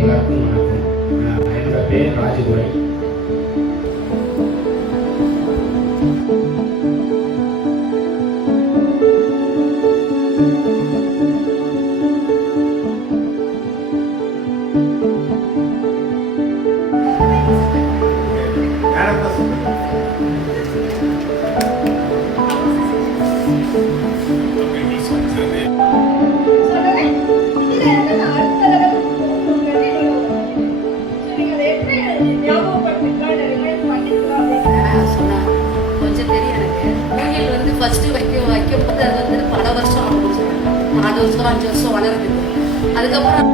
எல்லாருக்கும் வணக்கம். என்னோட பேர் ராஜதுரை. ஃபர்ஸ்ட் வைக்கும்போது அது வந்து பல வருஷம் ஆகும், 4 வருஷம் 5 வருஷம் வளருது. அதுக்கப்புறம்